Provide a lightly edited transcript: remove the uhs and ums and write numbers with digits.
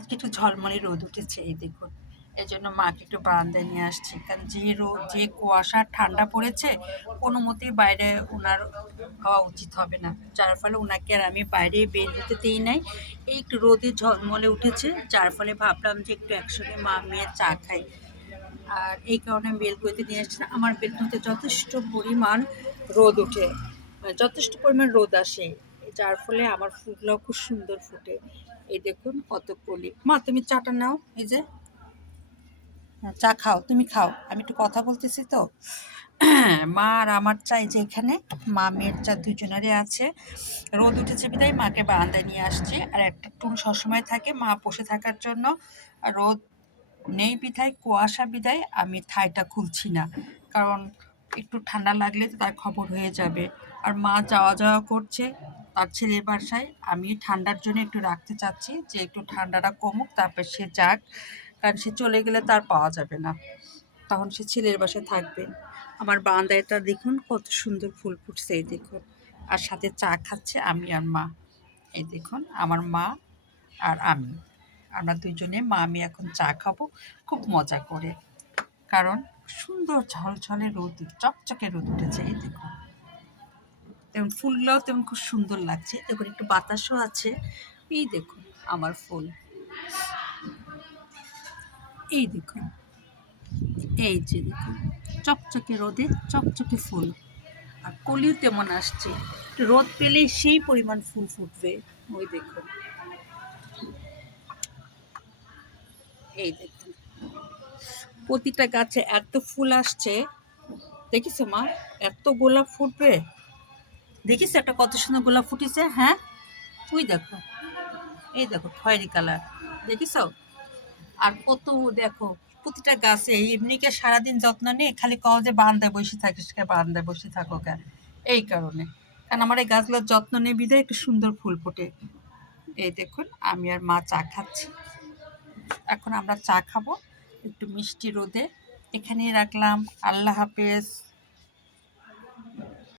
আজকে একটু ঝলমলে রোদ উঠেছে, এই দেখুন। এজন্য মাকে একটু বারান্দায় নিয়ে আসছি, কারণ যে রোদ, যে কুয়াশা, ঠান্ডা পড়েছে, কোনো মতেই বাইরে ওনার হওয়া উচিত হবে না। যার ফলে ওনাকে আর আমি বাইরে বের হতে দেই নাই। এই একটু রোদে ঝলমলে উঠেছে, যার ফলে ভাবলাম যে একটু একসঙ্গে মা মেয়ে চা খাই। আর এই কারণে আমি বেলকুনিতে নিয়ে আসছি। আমার বেলকুনিতে যথেষ্ট পরিমাণ রোদ ওঠে, যথেষ্ট পরিমাণ রোদ আসে, যার ফলে আমার ফুলগুলো খুব সুন্দর ফুটে। এই দেখুন কত কলি। মা তুমি চাটা নাও, এই যে চা খাও, তুমি খাও, আমি একটু কথা বলতেছি তো। মা আর আমার চা এই যে এখানে, মা মেয়ের চা দুজনেরই আছে। রোদ উঠেছে বিদায় মাকে বারান্দায় নিয়ে আসছি, আর একটা টুল সবসময় থাকে মা বসে থাকার জন্য। আর রোদ নেই বিধায়, কুয়াশা বিদায় আমি থাইটা খুলছি না, কারণ একটু ঠান্ডা লাগলে তো তার খবর হয়ে যাবে। আর মা যাওয়া যাওয়া করছে তার ছেলের বাসায়, আমি ঠান্ডার জন্য একটু রাখতে চাচ্ছি, যে একটু ঠান্ডাটা কমুক তারপর সে যাক, কারণ সে চলে গেলে তার পাওয়া যাবে না, তখন সে ছেলের বাসায় থাকবে। আমার বারান্দাটা দেখুন কত সুন্দর ফুল ফুটছে, এই দেখুন। আর সাথে চা খাচ্ছে আমি আর মা, এই দেখুন আমার মা আর আমি, আমরা দুইজনে মা আমি এখন চা খাবো খুব মজা করে, কারণ সুন্দর ঝলঝলে রোদ, চকচকে রোদ উঠেছে, এই দেখুন। তেমন ফুলগুলোও তেমন খুব সুন্দর লাগছে, দেখুন একটু বাতাসও আছে। এই দেখুন আমার ফুল, এই দেখুন, এই যে দেখুন চকচকে রোদে চকচকে ফুল। আর কলিও তেমন আসছে, একটু রোদ পেলেই সেই পরিমাণ ফুল ফুটবে। ওই দেখুন, এই দেখুন প্রতিটা গাছে এত ফুল আসছে, দেখিস মা, এত গোলাপ ফুটবে, দেখিস একটা কত সুন্দর গোলাপ ফুটেছে। হ্যাঁ, তুই দেখো, এই দেখো খয়েরি কালার, দেখিস। আর কত দেখো, প্রতিটা গাছে এমনিকে সারাদিন যত্ন নেই, খালি কও যে বারান্দায় বসে থাকিস, কে বারান্দায় বসে থাকো কে, এই কারণে, কারণ আমার এই গাছগুলোর যত্ন নেই বিধায় একটু সুন্দর ফুল ফোটে। এই দেখুন আমি আর মা চা খাচ্ছি, এখন আমরা চা খাবো একটু মিষ্টি রোদে। এখানেই রাখলাম, আল্লাহ হাফেজ।